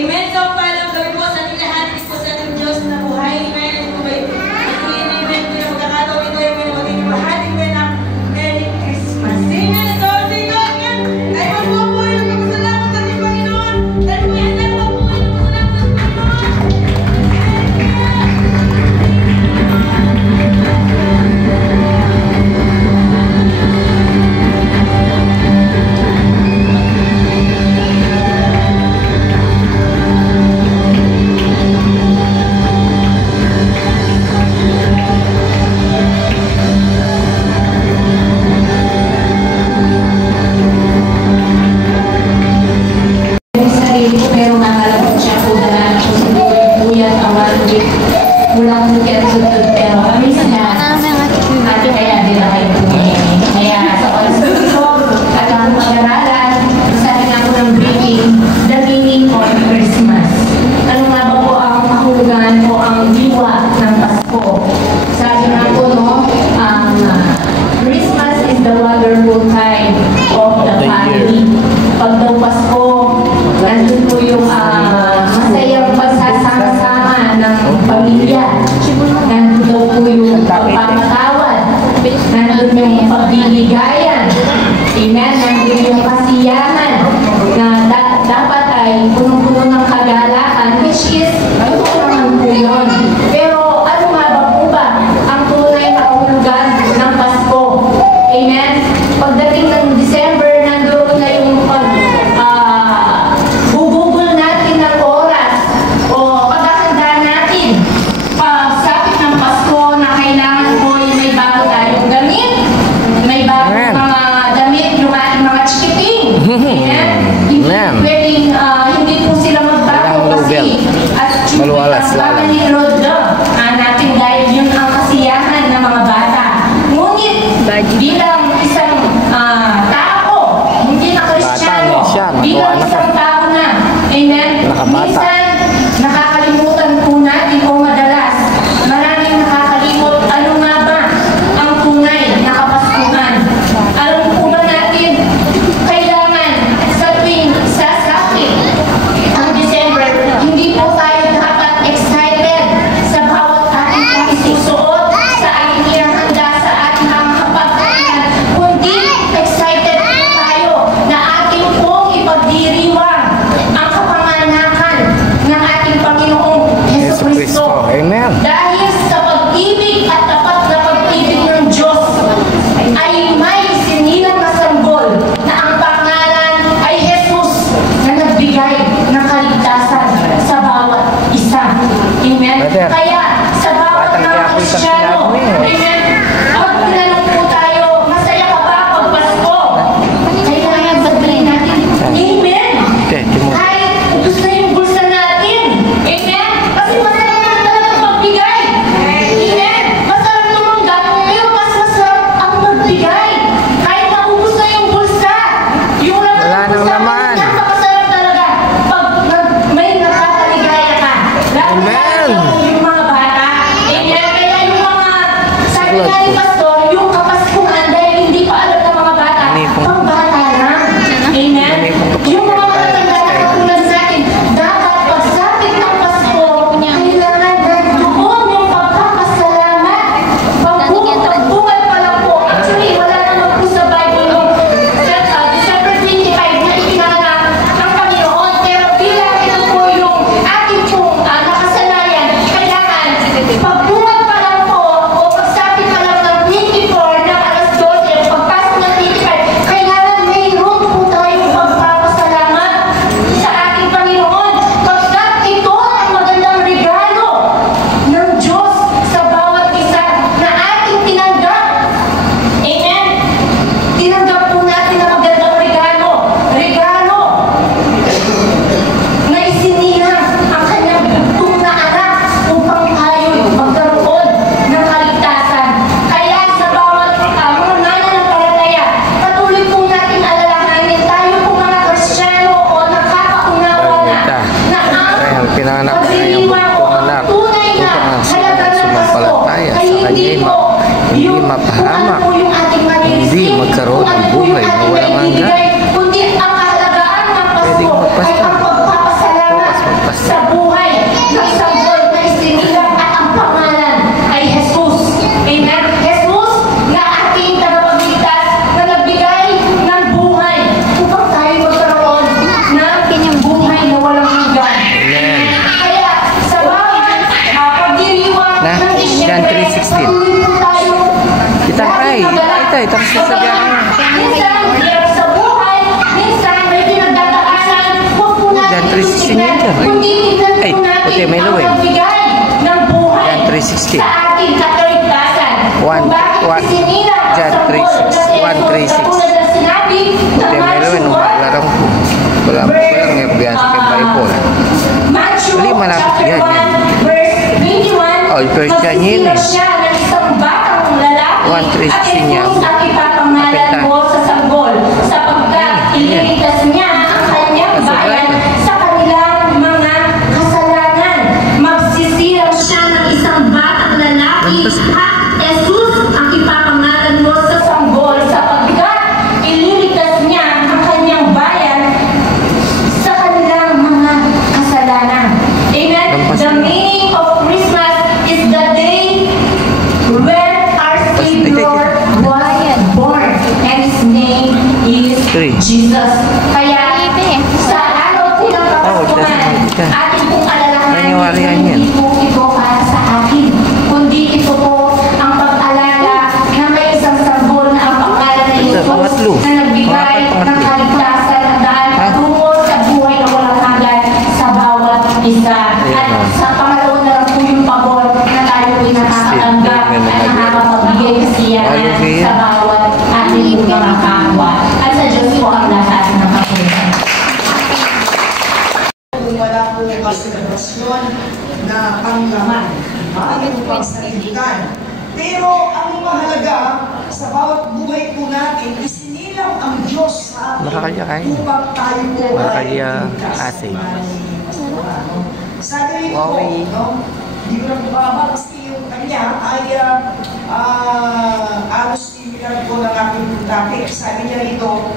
Amen. So, paalam gawin po sa ating lahat. Is po sa ating Diyos na buhay. Amen. Kung may amen. Kung yung magkakataon ito, amen. Magiging mahating ko ng Merry Christmas. Amen. So, sige. Amen. Ay, magpupo yung kapasalamat sa ating Panginoon. Dahil po yan lang magpupo yung kapasalamat sa ating eh. Tapos sasabihan ko. Minsan, hirap sa buhay. Minsan, may pinagdadaanan. Huwag po natin isipin. Kundi tignan po natin ang magbigay ng buhay sa ating kaligtasan. Kung bakit isinilang ang sanggol na si Jesus na tulad ng sinabi ng Matthew 1, Matthew chapter 1, verse 21, magsisilang siya ng isang batang lalaki at Jesus ang ipapangalan mo sa sanggol sapagkat ililigtas niya ang kanyang bayan sa kanilang mga kasalanan. Magsisilang siya ng isang batang lalaki at Jesus ang ipapangalan mo sa sanggol sapagkat ililigtas niya ang kanyang bayan sa kanilang mga kasalanan. Amen? The meaning of Christmas is the day when our Savior was born and His name is Jesus. Kaya sa araw ng Kapaskuhan, atin pong alalahanin hindi po ito para sa akin, kundi ito po ang pag-alala na may isang sanggol na ang pangalan na Jesus na nagbigay ng kaligtasan at daan patungo sa buhay na walang hanggan sa bawat isa. At sa pangalawa na lang po yung pabor na tayo po'y nakakatanggap at nakakapagbigay kasiyahan sa bawat ating mga kapwa. At sa Diyos po ang lahat ng kapulitan. Kung wala po selebrasyon na panglaman, maaari po pang sarilitan. Pero ang mahalaga sa bawat buhay po natin, isinilang ang Diyos sa atin upang tayo po ay ligtas. Sabi rin po, hindi ko lang bumaba kasi yung kanya ay alos similar po ng ating topic. Sabi niya rito,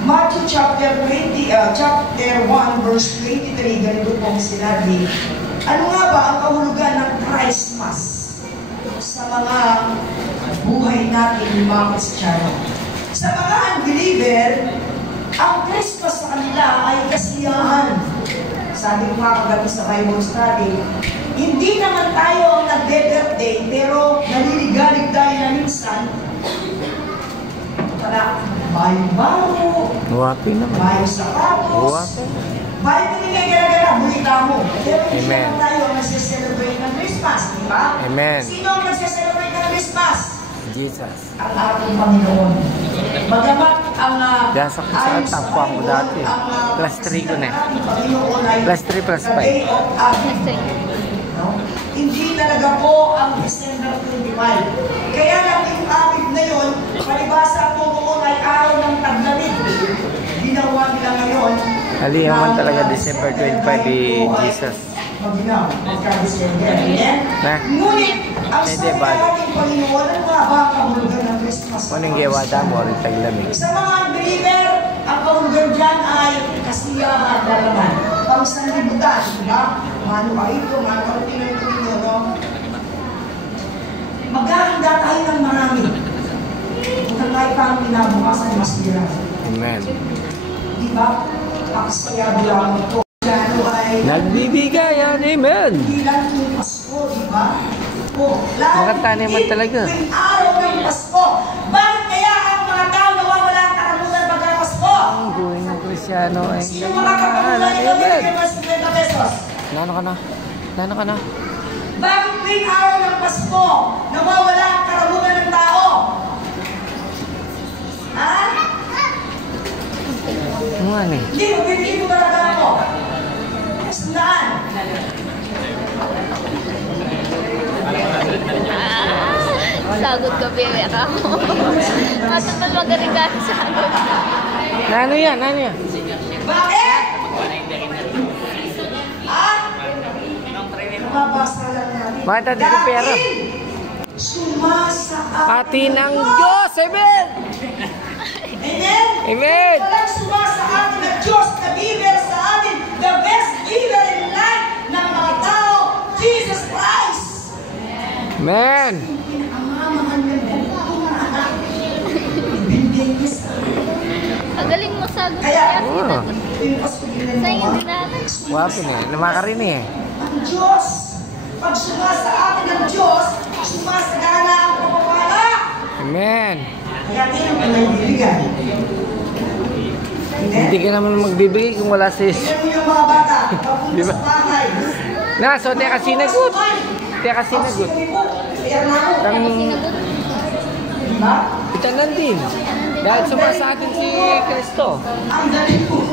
Matthew chapter 1 verse 23, ganito pong sinabi, ano nga ba ang kahulugan ng Christmas sa mga buhay natin ng mga Kristiyano? Sa mga unbeliever, ang Christmas sa kanila ay kasiyahan. Sabi ko nga kagabi sa Bible study, hindi naman tayo ang nagbe-birthday, pero naliligalig tayo na minsan. Para bayong baro, bayong sapatos, bayong pinigay-gara-gara, bulita mo. Pero hindi naman tayo ang nagsiselebrate ng Christmas, di ba? Amen. Sino ang nagsiselebrate ng Christmas? Jesus. Ang ating Panginoon. Bagamat ang Dasa ko sa tapuan ko dati. Plus 3 ko na eh. Plus 3 plus 5. Hindi talaga po ang December 25. Kaya lang yung akit na yun, palibasa po noon ay araw ng taglamig. Ginawa nila ngayon. Haliyaman talaga December 25 Jesus. Maginaw, magka-December. Ngunit, ang sabi natin Panginoon, ano nga ba ang kahulugan ng Christmas? Anong gawa mo rin taglamig? Sa mga unbeliever, ang kahulugan dyan ay kasiyahan na naman. Pang sanlibutan, diba? Mano ka ito, mano ka ito, no? Maghahanda tayo ng marami. Kung tayo pang pinabukasan, mas bilang. Amen. Diba? Pakasayado lang ito. Nagbibigay yan, amen. Hindi lang yung Pasko, diba? Makanta naman talaga. Yung araw ng Pasko. Bakit kaya ang mga tao nawawala ang karamutan pagka-Pasko? Ang buhay ng Kristyano ay sino makakapagulan ito bibigyan mo 50 pesos? Nano ka na? Nano ka na? Bakit tuwing araw ng Pasko nawawala ang karamutan ng tao? Ha? Ano nga eh? Hindi, magbibigay mo talaga ako. Sandaan. Sagot ka, bebe ka. Matagal magaling ka sa sagot. Nano yan? Nano yan? Bakit? Ha? Mabasa lang natin. Bakit natin yung pera? Sumasa Atin ang Diyos! Amen! Amen? Amen! Walang sumasa atin ang Diyos na giver sa atin, the best giver in life ng mga tao, Jesus Christ. Amen! Pinakamamangan ng buong mga anak. Ibigay niya sa atin. Pagaling mo sagot. Kaya, Oh. Sa'yo din natin. Wapin eh. Lumaka rin eh. ang Diyos, pag sumasa atin ang Diyos, sumasagana ang pagpapala. Amen! Kaya ngayon ka lang bibigyan. Hindi ka naman magbibigay kung wala sis. Tignan mo yung mga bata, papunta Diba? sa bahay. Na, so teka sinagot. Teka sinagot. Tang Diba? itanan din. Dahil sumasa atin si Kristo. Ang galing po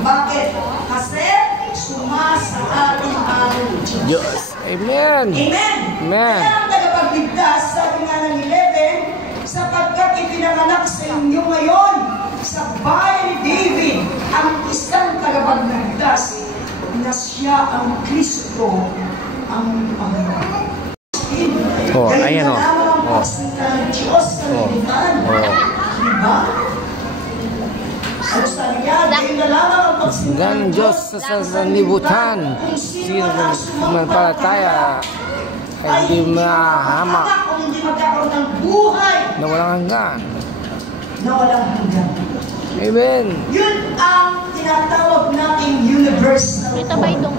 bakit? Kasi sumasa atin ang Diyos. Diyos. Amen. Amen. Amen. Kaya ang tagapagligtas, sabi nga ng 11, sapagkat ipinanganak sa inyo ngayon sa bayan ni David ang isang tagapagligtas na siya ang Kristo, ang Panginoon. Oh, ayan o. Oh. Ang Diyos sa libutan. Diba? Ano sabi niya? Gayon na lamang ang pagsinta Gan Diyos sa sanlibutan. Sino magpalataya ay hindi mahamak kung hindi magkakaroon ng buhay na walang hanggan. na walang hanggan. Amen. Yun ang tinatawag nating universal Ito ba itong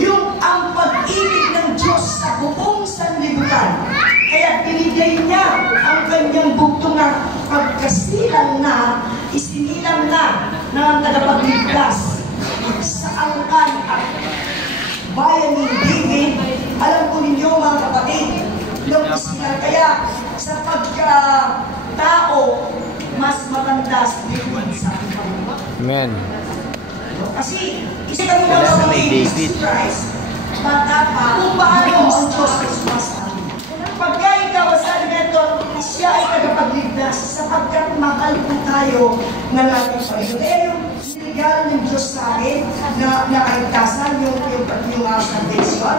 yung ang pag-ibig ng Diyos sa buong sanlibutan. Kaya binigay niya ang kanyang bugtong na pagkasilang na, isinilang na ng tagapagligtas sa angkan at bayan ni David. Alam po ninyo mga kapatid, nung isilang kaya sa pagka-tao, mas matanda si David sa Panginoon. Amen. Kasi, isa kami mga kapatid, Christ, bata pa, kung paano ang Diyos ay sumasabi. Pagka ikaw sa alimento, siya ay tagapagligtas sapagkat mahal po tayo ng ating Panginoon. Kaya yung sinigalo ng Diyos sa akin na nakaligtasan, yung salvation,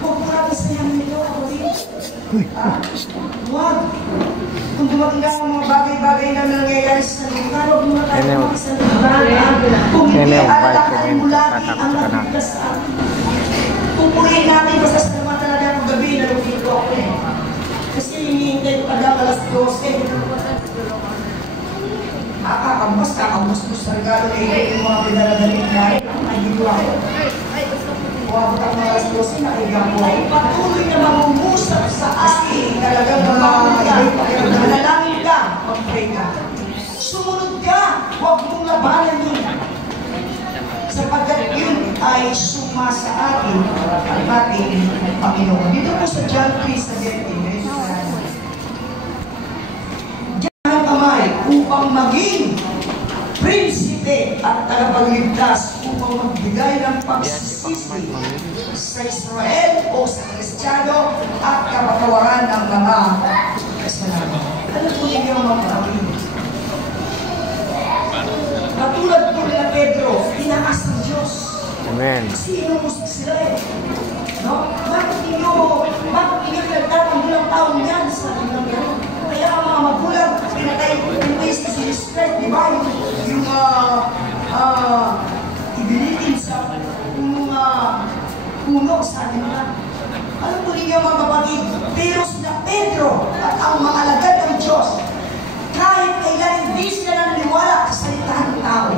huwag mo natin sayang nito, ako rin. Huwag. Kung dumating ka ng mga bagay-bagay na nangyayari sa sanlibutan, huwag mo na tayo makisanlibutan. Kung hindi alalakaan mo lagi ang natiglas sa atin. Pupurihin natin, basta salamat talaga ang gabi na lupito ako eh. Kasi hinihintay ko agad alas 12. Kakambas ko sa regalo na yung mga pinaradaling dahil ay dito ako. Huwag ang mga alas 12 na igapo. Patuloy na mangungusap sa akin talagang mga manalangin ka, mag-pray ka. Sumunod ka, huwag mong labanan yun. Sapagkat yun ay suma sa atin ang ating Panginoon. Dito po sa John 3:17, diyan ang kamay upang maging prinsipe at tagapagligtas upang magbigay ng pagsisisi sa Israel o sa Kristiyano at kapatawaran ng mga kasalanan. Ano po ninyo mga kapatid? Katulad po nila Pedro, tinaas ng Diyos. Amen. Kasi inumusik sila eh. No? Bakit ninyo pinagtatanggol ang taong yan sa ilang gano'n? Kaya ang mga magulang, pinatay si Jesus, di ba? Yung ibilitin sa puno sa nila. Alam po ninyo mga kapatid, pero sila Pedro at ang mga alagad ng Diyos, kahit kailan hindi sila naniniwala sa salita ng tao,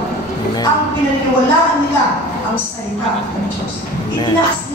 ang pinaniniwalaan nila ang salita ng Diyos. Itinaas